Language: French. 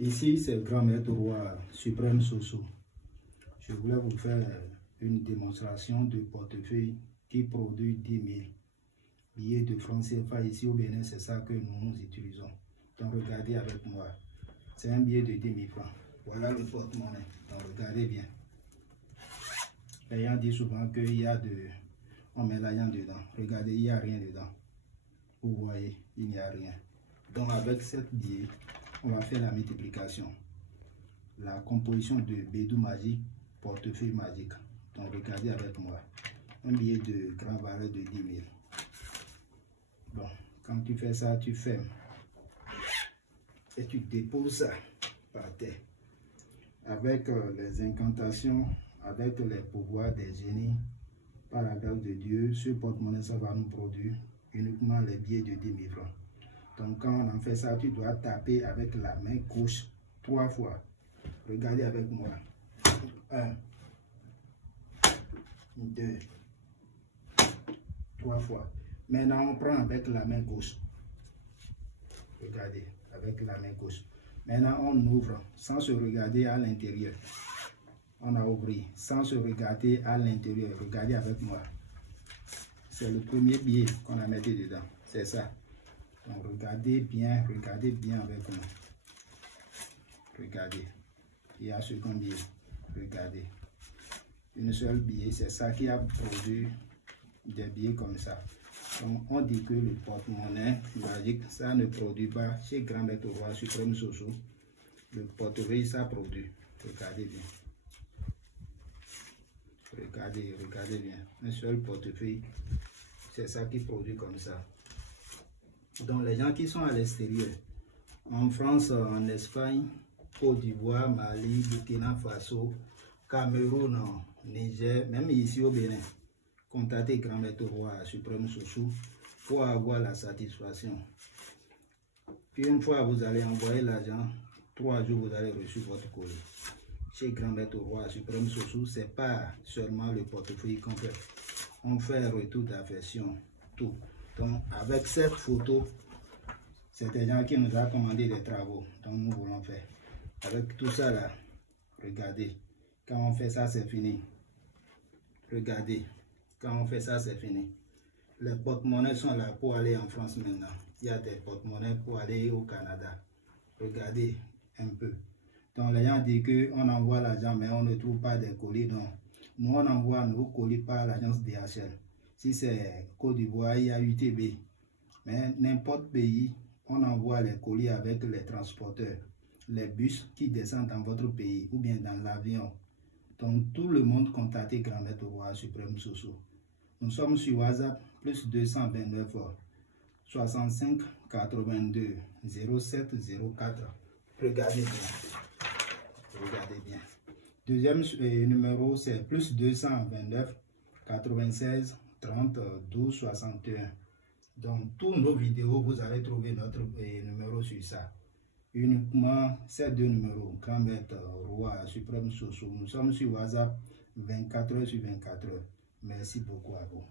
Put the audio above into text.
Ici, c'est le grand maître roi suprême Soso. Je voulais vous faire une démonstration de portefeuille qui produit 10 000 billets de francs CFA. Ici au Bénin, c'est ça que nous utilisons. Donc regardez avec moi. C'est un billet de 10 000 francs. Voilà le porte-monnaie. Donc regardez bien. Les gens disent souvent qu'il y a de... On met l'argent dedans. Regardez, il n'y a rien dedans. Vous voyez, il n'y a rien. Donc avec cette billet, on va faire la multiplication. La composition de Bédou magique, portefeuille magique. Donc regardez avec moi. Un billet de grande valeur de 10 000. Bon, quand tu fais ça, tu fermes. Et tu déposes ça par terre. Avec les incantations, avec les pouvoirs des génies, par la grâce de Dieu, ce porte-monnaie, ça va nous produire uniquement les billets de 10 000 francs. Donc quand on en fait ça, tu dois taper avec la main gauche 3 fois. Regardez avec moi. 1, 2, 3 fois. Maintenant, on prend avec la main gauche. Regardez, avec la main gauche. Maintenant, on ouvre sans se regarder à l'intérieur. On a ouvert sans se regarder à l'intérieur. Regardez avec moi. C'est le premier billet qu'on a mis dedans. C'est ça. Donc regardez bien avec moi. Regardez. Il y a second billet. Regardez. Une seule billet, c'est ça qui a produit des billets comme ça. Donc on dit que le porte-monnaie magique, ça ne produit pas chez Grand Maître Roi Suprême Soso. Le portefeuille, ça produit. Regardez bien. Regardez bien. Un seul portefeuille, c'est ça qui produit comme ça. Donc les gens qui sont à l'extérieur, en France, en Espagne, Côte d'Ivoire, Mali, Burkina Faso, Cameroun, Niger, même ici au Bénin, contactez Grand Maître Roi Suprême Soso pour avoir la satisfaction. Puis une fois vous allez envoyer l'argent, 3 jours vous allez recevoir votre colis. Chez Grand Maître Roi Suprême Soso, c'est pas seulement le portefeuille qu'on fait. On fait retour d'affection, tout. Donc avec cette photo, c'est des gens qui nous ont commandé des travaux. Donc nous voulons faire. Avec tout ça là, regardez. Quand on fait ça, c'est fini. Regardez. Quand on fait ça, c'est fini. Les porte-monnaies sont là pour aller en France maintenant. Il y a des porte-monnaies pour aller au Canada. Regardez un peu. Donc les gens disent qu'on envoie l'argent mais on ne trouve pas des colis. Donc nous on envoie nos colis par l'agence DHL. Si c'est Côte d'Ivoire, il y a UTB. Mais n'importe pays, on envoie les colis avec les transporteurs. Les bus qui descendent dans votre pays ou bien dans l'avion. Donc tout le monde contacte Grand Maître Roi Suprême Soso. Nous sommes sur WhatsApp plus 229 65 82 07 04. Regardez bien. Regardez bien. Deuxième numéro c'est plus 229 96 30 12 61. Donc tous nos vidéos, vous allez trouver notre numéro sur ça. Uniquement ces 2 numéros, Grand Maître Roi Suprême Soso. Nous sommes sur WhatsApp 24 heures sur 24 heures. Merci beaucoup à vous.